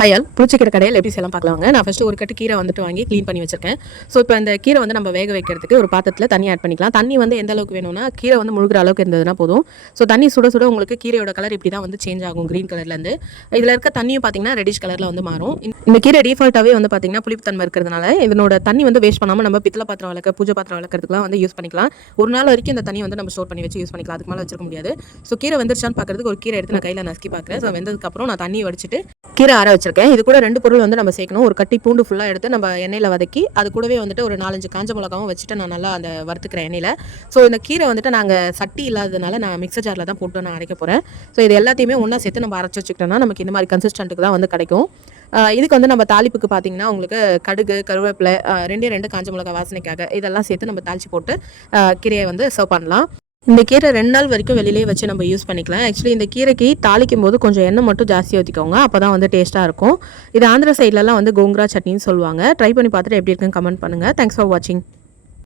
ஹையால் புளிச்சக்கீரை கடையில் எப்படி செய்யலாம் பார்க்கலாங்க. நான் ஃபஸ்ட்டு ஒரு கட்டு கீரை வந்துட்டு வாங்கி க்ளீன் பண்ணி வச்சிருக்கேன். ஸோ இப்போ இந்த கீரை வந்து நம்ம வேக வைக்கிறதுக்கு ஒரு பாத்திரத்தில் தண்ணி ஆட் பண்ணிக்கலாம். தண்ணி வந்து எந்த அளவுக்கு வேணும்னா கீரை வந்து முழுகிற அளவுக்கு இருந்ததுன்னா போதும். ஸோ தண்ணி சுட சுட உங்களுக்கு கீரையோட கலர் இப்படி தான் வந்து சேஞ்ச் ஆகும், க்ரீன் கலர்லேருந்து. இதில் இருக்க தண்ணியும் பார்த்தீங்கன்னா ரெடிஷ் கலரில் வந்து மாறும். இந்த கீரை டிஃபால்ட்டாகவே வந்து பார்த்தீங்கன்னா புளிப்புத்தன்மை இருக்கிறதுனால இதனோட தண்ணி வந்து வேஸ்ட் பண்ணாமல் நம்ம பித்தளை பாத்திரம் வளர்க்க, பூஜை பாத்திரம் வளர்க்கறதுக்குலாம் வந்து யூஸ் பண்ணிக்கலாம். ஒரு நாள் வரைக்கும் இந்த தண்ணி வந்து நம்ம ஸ்டோர் பண்ணி வச்சு யூஸ் பண்ணிக்கலாம். அதுக்கு மேலே வச்சிருக்க முடியாது. ஸோ கீரை வெந்துருச்சான்னு பார்க்கறதுக்கு ஒரு கீரை எடுத்து நான் கையில் நசுக்கி பார்க்குறேன். ஸோ வெந்ததுக்கப்புறம் நான் தண்ணி வடிச்சிட்டு கீரை ஆற வச்சிருக்கேன். இது கூட 2 பொருள் வந்து நம்ம சேர்க்கணும். ஒரு கட்டி பூண்டு ஃபுல்லாக எடுத்து நம்ம எண்ணெயில் வதக்கி அது கூடவே வந்துட்டு ஒரு 4-5 காஞ்ச மிளகாவும் வச்சுட்டு நான் நல்லா அந்த வறுத்துக்கிறேன் எண்ணெயில். ஸோ இந்த கீரை வந்துட்டு நாங்கள் சட்டி இல்லாததுனால நான் மிக்சர் ஜாரில் தான் போட்டு நான் அரைக்க போகிறேன். ஸோ இது எல்லாத்தையுமே ஒன்றா சேர்த்து நம்ம அரைச்சி வச்சுக்கிட்டோம்னா நமக்கு இந்த மாதிரி கன்சிஸ்டன்ட்டுக்கு தான் வந்து கிடைக்கும். இதுக்கு வந்து நம்ம தாளிப்புக்கு பார்த்தீங்கன்னா உங்களுக்கு கடுகு, கருவேப்பிலை, 2 காஞ்ச மிளகா வாசனைக்காக இதெல்லாம் சேர்த்து நம்ம தாளித்து போட்டு கீரையை வந்து சர்வ் பண்ணலாம். இந்த கீரை 2 நாள் வரைக்கும் வெளியிலே வச்சு நம்ம யூஸ் பண்ணிக்கலாம். ஆக்சுவலி இந்த கீரைக்கு தாளிக்கும் போது கொஞ்சம் எண்ணெய் மட்டும் ஜாஸ்தியாக ஊற்றிக்கோங்க. அப்போ தான் வந்து டேஸ்ட்டாக இருக்கும். இது ஆந்திரா சைட்லலாம் வந்து கோங்கரா சட்னின்னு சொல்லுவாங்க. ட்ரை பண்ணி பார்த்துட்டு எப்படி இருக்குன்னு கமெண்ட் பண்ணுங்கள். தேங்க்ஸ் ஃபார் வாட்சிங்.